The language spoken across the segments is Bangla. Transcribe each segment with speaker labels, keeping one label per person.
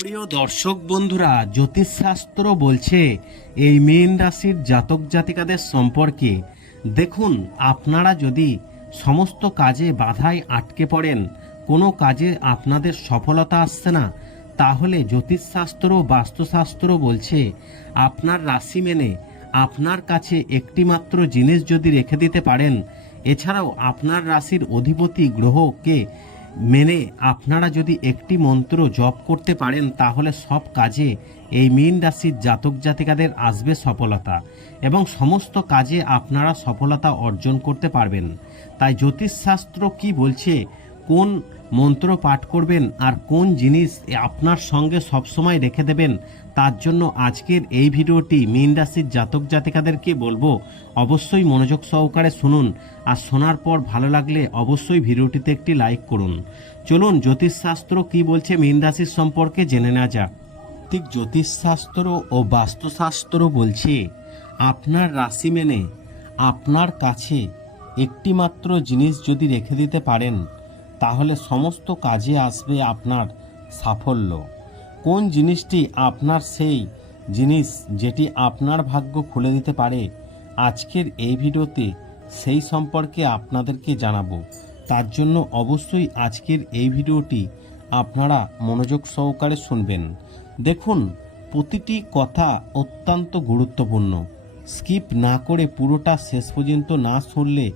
Speaker 1: প্রিয় দর্শক বন্ধুরা, জ্যোতিষশাস্ত্র বলছে, এই মীন রাশির জাতক জাতিকাদের সম্পর্কে। দেখুন, আপনারা যদি সমস্ত কাজে বাধায় আটকে পড়েন, কোনো কাজে আপনাদের সফলতা আসছে না, তাহলে জ্যোতিষশাস্ত্র বাস্তুশাস্ত্র বলছে, আপনার রাশি মেনে আপনার কাছে একটিমাত্র জিনিস যদি রেখে দিতে পারেন, এছাড়াও আপনার রাশির অধিপতি গ্রহকে মেনে আপনারা যদি একটি মন্ত্র জপ করতে পারেন, তাহলে সব কাজে এই মীন রাশির জাতক জাতিকাদের আসবে সফলতা এবং সমস্ত কাজে আপনারা সফলতা অর্জন করতে পারবেন। তাই জ্যোতিষশাস্ত্র কি বলছে? কোন মন্ত্র পাঠ করবেন আর কোন জিনিস আপনার সঙ্গে সবসময় রেখে দেবেন, তার জন্য আজকের এই ভিডিওটি মীন রাশির জাতক জাতিকাদেরকে বলব, অবশ্যই মনোযোগ সহকারে শুনুন আর শোনার পর ভালো লাগলে অবশ্যই ভিডিওটিতে একটি লাইক করুন। চলুন জ্যোতিষশাস্ত্র কি বলছে মীন রাশির সম্পর্কে জেনে নেওয়া যাক। ঠিক জ্যোতিষশাস্ত্র ও বাস্তুশাস্ত্র বলছে, আপনার রাশি মেনে আপনার কাছে একটিমাত্র জিনিস যদি রেখে দিতে পারেন তাহলে সমস্ত কাজে আসবে আপনার সাফল্য। কোন জিনিসটি আপনার সেই জিনিস যেটি আপনার ভাগ্য খুলে দিতে পারে? আজকের এই ভিডিওতে সেই সম্পর্কে আপনাদেরকে জানাব। তার জন্য অবশ্যই আজকের এই ভিডিওটি আপনারা মনোযোগ সহকারে শুনবেন। দেখুন, প্রতিটি কথা অত্যন্ত গুরুত্বপূর্ণ। স্কিপ না করে পুরোটা শেষ পর্যন্ত না শুনলে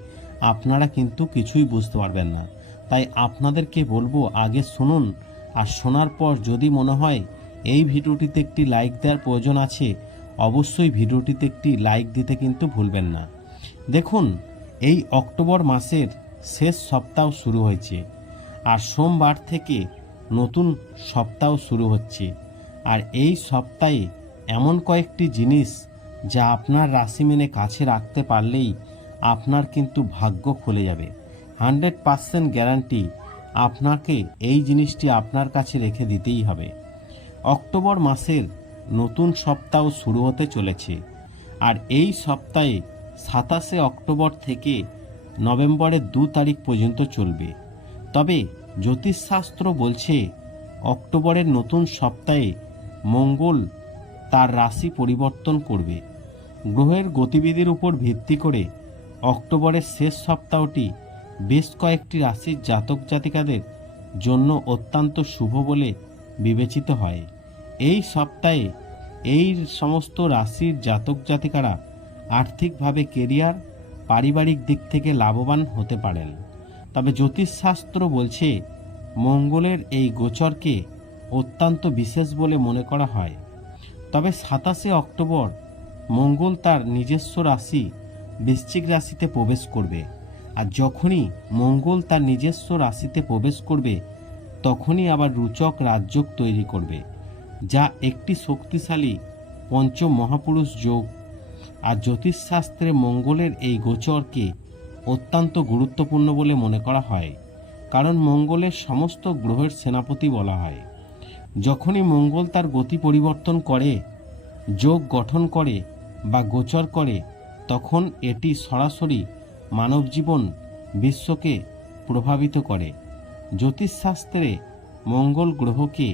Speaker 1: আপনারা কিন্তু কিছুই বুঝতে পারবেন না। তাই আপনাদেরকে বলব, আগে শুনুন। আর শোনার পর যদি মনে হয় এই ভিডিওটিতে একটি লাইক দেওয়ার প্রয়োজন আছে, অবশ্যই ভিডিওটিতে একটি লাইক দিতে কিন্তু ভুলবেন না। দেখুন, এই অক্টোবর মাসের শেষ সপ্তাহ শুরু হয়েছে। আর সোমবার থেকে নতুন সপ্তাহ শুরু হচ্ছে। আর এই সপ্তাহে এমন কয়েকটি জিনিস যা আপনার রাশি মেনে কাছে রাখতে পারলেই আপনার কিন্তু ভাগ্য খুলে যাবে। হান্ড্রেড পার্সেন্ট গ্যারান্টি আপনাকে এই জিনিসটি আপনার কাছে রেখে দিতেই হবে। অক্টোবর মাসের নতুন সপ্তাহ শুরু হতে চলেছে আর এই সপ্তাহে সাতাশে অক্টোবর থেকে নভেম্বরের দু তারিখ পর্যন্ত চলবে। তবে জ্যোতিষশাস্ত্র বলছে অক্টোবরের নতুন সপ্তাহে মঙ্গল তার রাশি পরিবর্তন করবে। গ্রহের গতিবিধির উপর ভিত্তি করে অক্টোবরের শেষ সপ্তাহটি বেশ কয়েকটি রাশির জাতক জাতিকাদের জন্য অত্যন্ত শুভ বলে বিবেচিত হয়। এই সপ্তাহে এই সমস্ত রাশির জাতক জাতিকারা আর্থিকভাবে কেরিয়ার, পারিবারিক দিক থেকে লাভবান হতে পারেন। তবে জ্যোতিষশাস্ত্র বলছে, মঙ্গলের এই গোচরকে অত্যন্ত বিশেষ বলে মনে করা হয়। তবে সাতাশে অক্টোবর মঙ্গল তার নিজস্ব রাশি, বৃশ্চিক রাশিতে প্রবেশ করবে। আর যখনই মঙ্গল তার নিজস্ব রাশিতে প্রবেশ করবে, তখনই আবার রুচক রাজযোগ তৈরি করবে, যা একটি শক্তিশালী পঞ্চ মহাপুরুষ যোগ। আর জ্যোতিষশাস্ত্রে মঙ্গলের এই গোচরকে অত্যন্ত গুরুত্বপূর্ণ বলে মনে করা হয়, কারণ মঙ্গলের সমস্ত গ্রহের সেনাপতি বলা হয়। যখনই মঙ্গল তার গতি পরিবর্তন করে, যোগ গঠন করে বা গোচর করে, তখন এটি সরাসরি মানব জীবন বিশ্বকে প্রভাবিত করে। জ্যোতিষশাস্ত্রে মঙ্গল গ্রহকে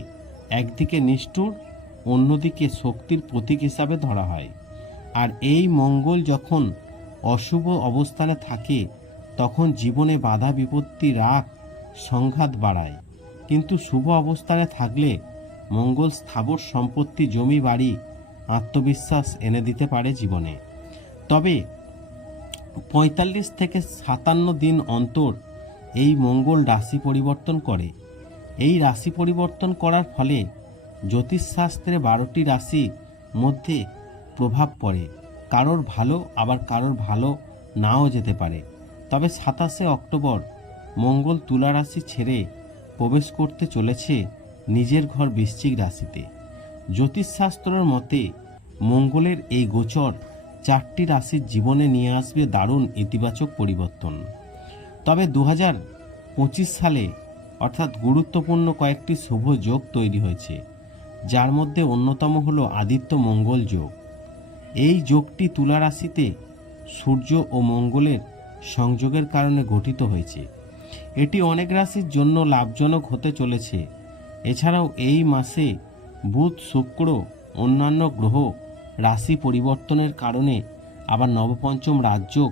Speaker 1: একদিকে নিষ্ঠুর, অন্যদিকে শক্তির প্রতীক হিসাবে ধরা হয়। আর এই মঙ্গল যখন অশুভ অবস্থানে থাকে, তখন জীবনে বাধা, বিপত্তি, রাগ, সংঘাত বাড়ায়। কিন্তু শুভ অবস্থানে থাকলে মঙ্গল স্থাবর সম্পত্তি, জমি, বাড়ি, আত্মবিশ্বাস এনে দিতে পারে জীবনে। তবে পঁয়তাল্লিশ থেকে সাতান্ন দিন অন্তর এই মঙ্গল রাশি পরিবর্তন করে। এই রাশি পরিবর্তন করার ফলে জ্যোতিষশাস্ত্রে বারোটি রাশি মধ্যে প্রভাব পড়ে। কারোর ভালো, আবার কারোর ভালো নাও যেতে পারে। তবে সাতাশে অক্টোবর মঙ্গল তুলা রাশি ছেড়ে প্রবেশ করতে চলেছে নিজের ঘর বৃশ্চিক রাশিতে। জ্যোতিষশাস্ত্রর মতে মঙ্গলের এই গোচর চারটি রাশির জীবনে নিয়ে আসবে দারুণ ইতিবাচক পরিবর্তন। তবে দু সালে অর্থাৎ গুরুত্বপূর্ণ কয়েকটি শুভ যোগ তৈরি হয়েছে, যার মধ্যে অন্যতম হল আদিত্য মঙ্গল যোগ। এই যোগটি তুলা রাশিতে সূর্য ও মঙ্গলের সংযোগের কারণে গঠিত হয়েছে। এটি অনেক রাশির জন্য লাভজনক হতে চলেছে। এছাড়াও এই মাসে বুধ, শুক্র, অন্যান্য গ্রহ রাশি পরিবর্তনের কারণে আবার নবপঞ্চম রাজযোগ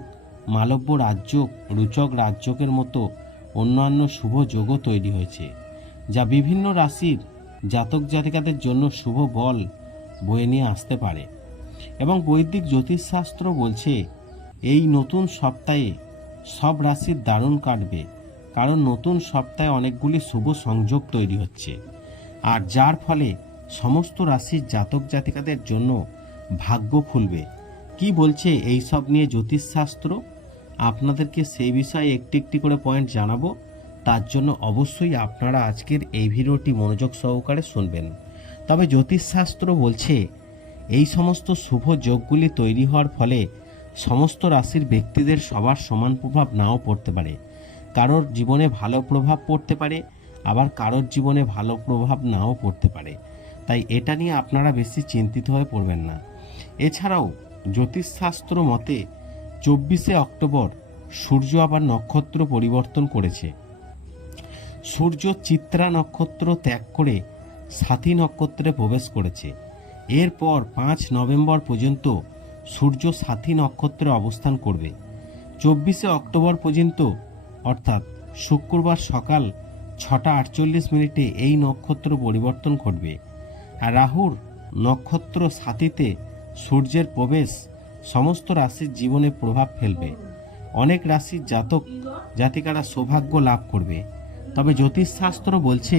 Speaker 1: মালব্য রাজযোগ রুচক রাজযোগের মতো অন্যান্য শুভ যোগও তৈরি হয়েছে, যা বিভিন্ন রাশির জাতক জাতিকাদের জন্য শুভ বল বয়ে নিয়ে আসতে পারে। এবং বৈদিক জ্যোতিষশাস্ত্র বলছে, এই নতুন সপ্তাহে সব রাশির দারুণ কাটবে, কারণ নতুন সপ্তাহে অনেকগুলি শুভ সংযোগ তৈরি হচ্ছে। আর যার ফলে সমস্ত রাশির জাতক জাতিকাদের জন্য ভাগ্য খুলবে। কি বলছে এই সব নিয়ে জ্যোতিষশাস্ত্র? আপনাদেরকে সেই বিষয়ে একটি একটি করে পয়েন্ট জানাব। তার জন্য অবশ্যই আপনারা আজকের এই ভিডিওটি মনোযোগ সহকারে শুনবেন। তবে জ্যোতিষশাস্ত্র বলছে, এই সমস্ত শুভ যোগগুলি তৈরি হওয়ার ফলে সমস্ত রাশির ব্যক্তিদের সবার সমান প্রভাব নাও পড়তে পারে। কারোর জীবনে ভালো প্রভাব পড়তে পারে, আবার কারোর জীবনে ভালো প্রভাব নাও পড়তে পারে। তাই এটা নিয়ে আপনারা বেশি চিন্তিত হয়ে পড়বেন না। এছাড়াও জ্যোতিষশাস্ত্র মতে চব্বিশে অক্টোবর সূর্য আবার নক্ষত্র পরিবর্তন করেছে। সূর্য চিত্রা নক্ষত্র ত্যাগ করে সাথী নক্ষত্রে প্রবেশ করেছে। এরপর পাঁচ নভেম্বর পর্যন্ত সূর্য সাথী নক্ষত্রে অবস্থান করবে। চব্বিশে অক্টোবর পর্যন্ত, অর্থাৎ শুক্রবার সকাল ছটা আটচল্লিশ মিনিটে এই নক্ষত্র পরিবর্তন ঘটবে। আর রাহুর নক্ষত্র সাথীতে সূর্যের প্রবেশ সমস্ত রাশির জীবনে প্রভাব ফেলবে। অনেক রাশির জাতক জাতিকারা সৌভাগ্য লাভ করবে। তবে জ্যোতিষশাস্ত্র বলছে,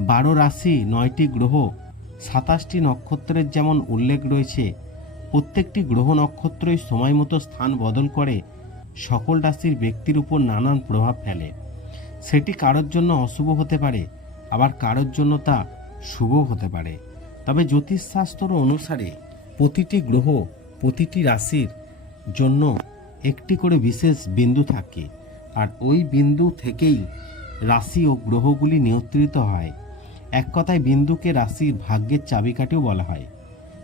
Speaker 1: বারো রাশি নয়টি গ্রহ, সাতাশটি নক্ষত্রের যেমন উল্লেখ রয়েছে, প্রত্যেকটি গ্রহ নক্ষত্রই সময় মতো স্থান বদল করে সকল রাশির ব্যক্তির উপর নানান প্রভাব ফেলে। সেটি কারোর জন্য অশুভ হতে পারে, আবার কারোর জন্য তা শুভ হতে পারে। তবে জ্যোতিষশাস্ত্র অনুসারে প্রতিটি গ্রহ, প্রতিটি রাশির জন্য একটি করে বিশেষ বিন্দু থাকে আর ওই বিন্দু থেকেই রাশি ও গ্রহগুলি নিয়ন্ত্রিত হয়। এক কথায় বিন্দুকে রাশির ভাগ্যের চাবিকাঠিও বলা হয়।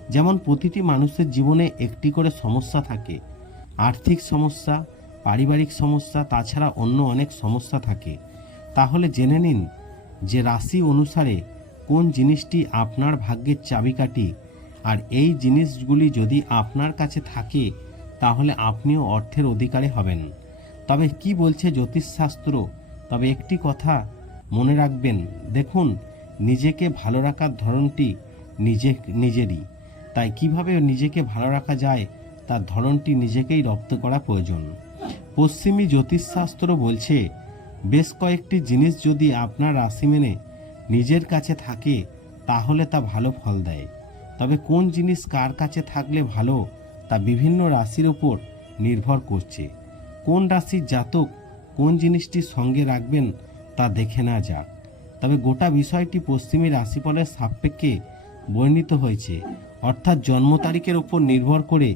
Speaker 1: যেমন প্রতিটি মানুষের জীবনে একটি করে সমস্যা থাকে। আর্থিক সমস্যা, পারিবারিক সমস্যা, তাছাড়া অন্য অনেক সমস্যা থাকে। তাহলে জেনে নিন যে রাশি অনুসারে কোন জিনিসটি আপনার ভাগ্যের চাবিকাঠি আর এই জিনিসগুলি যদি আপনার কাছে থাকে, তাহলে আপনিও অর্থের অধিকারী হবেন। তবে কি বলছে জ্যোতিষশাস্ত্র? তবে একটি কথা মনে রাখবেন, দেখুন, নিজেকে ভালো রাখার ধরনটি নিজে, নিজেরই। তাই কীভাবে নিজেকে ভালো রাখা যায়, তার ধরনটি নিজেকেই রপ্ত করা প্রয়োজন। পশ্চিমী জ্যোতিষশাস্ত্র বলছে, বেশ কয়েকটি জিনিস যদি আপনার রাশি মেনে নিজের কাছে থাকে, তাহলে তা ভালো ফল দেয়। তবে কোন জিনিস কার কাছে থাকলে ভালো তা বিভিন্ন রাশির ওপর নির্ভর করছে। কোন রাশির জাতক কোন জিনিসটি সঙ্গে রাখবেন তা দেখে না যাক। তবে গোটা বিষয়টি পশ্চিমী রাশিফলের সাপেক্ষে বর্ণিত হয়েছে। অর্থাৎ জন্ম তারিখের ওপর নির্ভর করে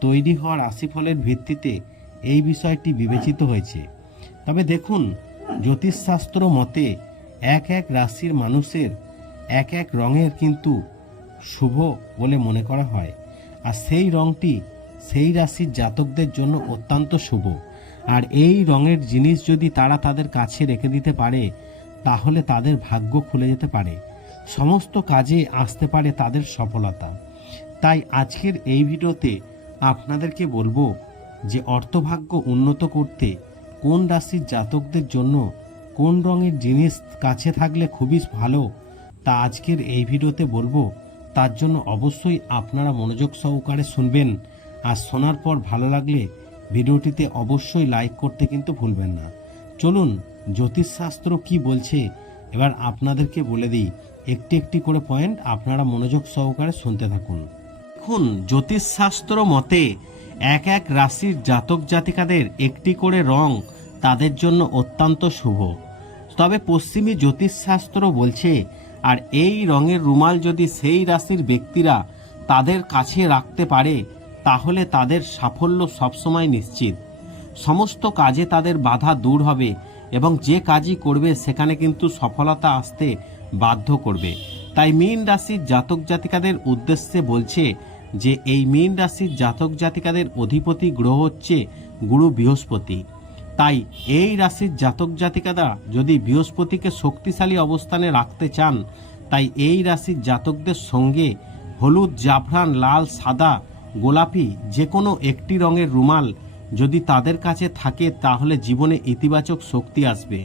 Speaker 1: তৈরি হওয়া রাশিফলের ভিত্তিতে এই বিষয়টি বিবেচিত হয়েছে। তবে দেখুন, জ্যোতিষশাস্ত্র মতে এক এক রাশির মানুষের এক এক রঙের কিন্তু শুভ বলে মনে করা হয়। আর সেই রঙটি সেই রাশির জাতকদের জন্য অত্যন্ত শুভ। আর এই রঙের জিনিস যদি তারা তাদের কাছে রেখে দিতে পারে, তাহলে তাদের ভাগ্য খুলে যেতে পারে। সমস্ত কাজে আসতে পারে তাদের সফলতা। তাই আজকের এই ভিডিওতে আপনাদেরকে বলব যে অর্থভাগ্য উন্নত করতে কোন রাশির জাতকদের জন্য কোন রঙের জিনিস কাছে থাকলে খুবই ভালো। তা আজকের এই ভিডিওতে বলব। তার জন্য অবশ্যই আপনারা মনোযোগ সহকারে শুনবেন। আর শোনার পর ভালো লাগলে ভিডিওটিতে অবশ্যই লাইক করতে কিন্তু ভুলবেন না। চলুন, জ্যোতিষশাস্ত্র কি বলছে? এবার আপনাদেরকে বলে দিই, একটি একটি করে পয়েন্ট আপনারা মনোযোগ সহকারে শুনতে থাকুন। দেখুন, জ্যোতিষশাস্ত্র মতে এক এক রাশির জাতক জাতিকাদের একটি করে রং তাদের জন্য অত্যন্ত শুভ। তবে পশ্চিমী জ্যোতিষশাস্ত্র বলছে আর এই রঙের রুমাল যদি সেই রাশির ব্যক্তিরা তাদের কাছে রাখতে পারে, তাহলে তাদের সাফল্য সবসময় নিশ্চিত। সমস্ত কাজে তাদের বাধা দূর হবে এবং যে কাজই করবে, সেখানে কিন্তু সফলতা আসতে বাধ্য করবে। তাই মীন রাশির জাতক জাতিকাদের উদ্দেশ্যে বলছে যে, এই মীন রাশির জাতক জাতিকাদের অধিপতি গ্রহ হচ্ছে গুরু বৃহস্পতি। তাই এই রাশির জাতক জাতিকারা যদি বৃহস্পতিকে শক্তিশালী অবস্থানে রাখতে চান, তাই এই রাশির জাতকদের সঙ্গে হলুদ, জাফরান, লাল, সাদা, গোলাপি যে কোনো একটি রঙের রুমাল যদি তাদের কাছে থাকে, তাহলে জীবনে ইতিবাচক শক্তি আসবে।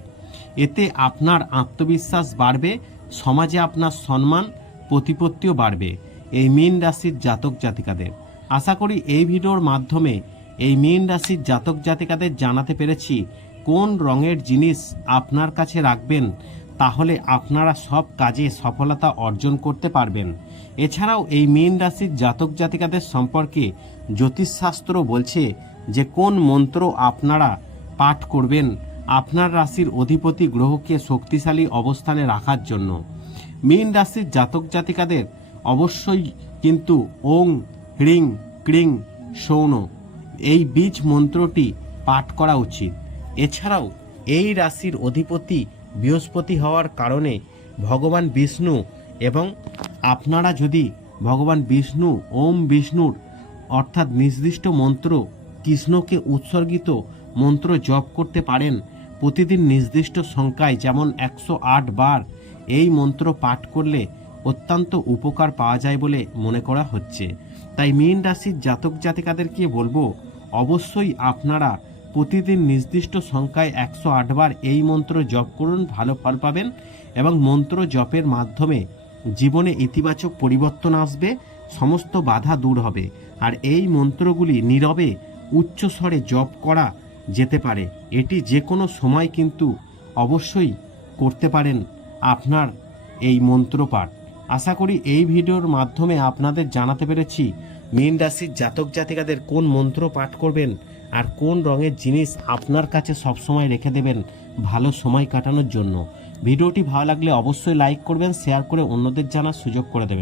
Speaker 1: এতে আপনার আত্মবিশ্বাস বাড়বে, সমাজে আপনার সম্মান, প্রতিপত্তিও বাড়বে। এই মীন রাশির জাতক জাতিকাদের। আশা করি এই ভিডিওর মাধ্যমে এই মীন রাশির জাতক জাতিকাদের জানাতে পেরেছি, কোন রঙের জিনিস আপনার কাছে রাখবেন, তাহলে আপনারা সব কাজে সফলতা অর্জন করতে পারবেন। এছাড়াও এই মীন রাশির জাতক জাতিকাদের সম্পর্কে জ্যোতিষশাস্ত্র বলছে যে কোন মন্ত্র আপনারা পাঠ করবেন আপনার রাশির অধিপতি গ্রহকে শক্তিশালী অবস্থানে রাখার জন্য। মীন রাশির জাতক জাতিকাদের অবশ্যই কিন্তু ওং, হ্রিং, ক্রিং, সৌন এই বীজ মন্ত্রটি পাঠ করা উচিত। এছাড়াও, এই রাশির অধিপতি বৃহস্পতি হওয়ার কারণে ভগবান বিষ্ণু এবং আপনারা যদি ভগবান বিষ্ণু, ওম বিষ্ণুর অর্থাৎ নির্দিষ্ট মন্ত্র কৃষ্ণকে উৎসর্গিত মন্ত্র জপ করতে পারেন, প্রতিদিন নির্দিষ্ট সংখ্যায় যেমন একশো আট বার এই মন্ত্র পাঠ করলে অত্যন্ত উপকার পাওয়া যায় বলে মনে করা হচ্ছে। তাই মীন রাশির জাতক জাতিকাদেরকে বলব অবশ্যই আপনারা প্রতিদিন নির্দিষ্ট সংখ্যায় একশো আটবার এই মন্ত্র জপ করুন, ভালো ফল পাবেন এবং মন্ত্র জপের মাধ্যমে জীবনে ইতিবাচক পরিবর্তন আসবে, সমস্ত বাধা দূর হবে। আর এই মন্ত্রগুলি নীরবে উচ্চ স্বরে জপ করা যেতে পারে। এটি যে কোনো সময় কিন্তু অবশ্যই করতে পারেন আপনার এই মন্ত্রপাঠ। আশা করি এই ভিডিওর মাধ্যমে আপনাদের জানাতে পেরেছি মীন রাশির জাতক জাতিকাদের কোন মন্ত্র পাঠ করবেন আর কোন রঙের জিনিস আপনার কাছে সবসময় রেখে দেবেন ভালো সময় কাটানোর জন্য। ভিডিওটি ভালো লাগলে অবশ্যই লাইক করবেন, শেয়ার করে অন্যদের জানার সুযোগ করে দেবেন।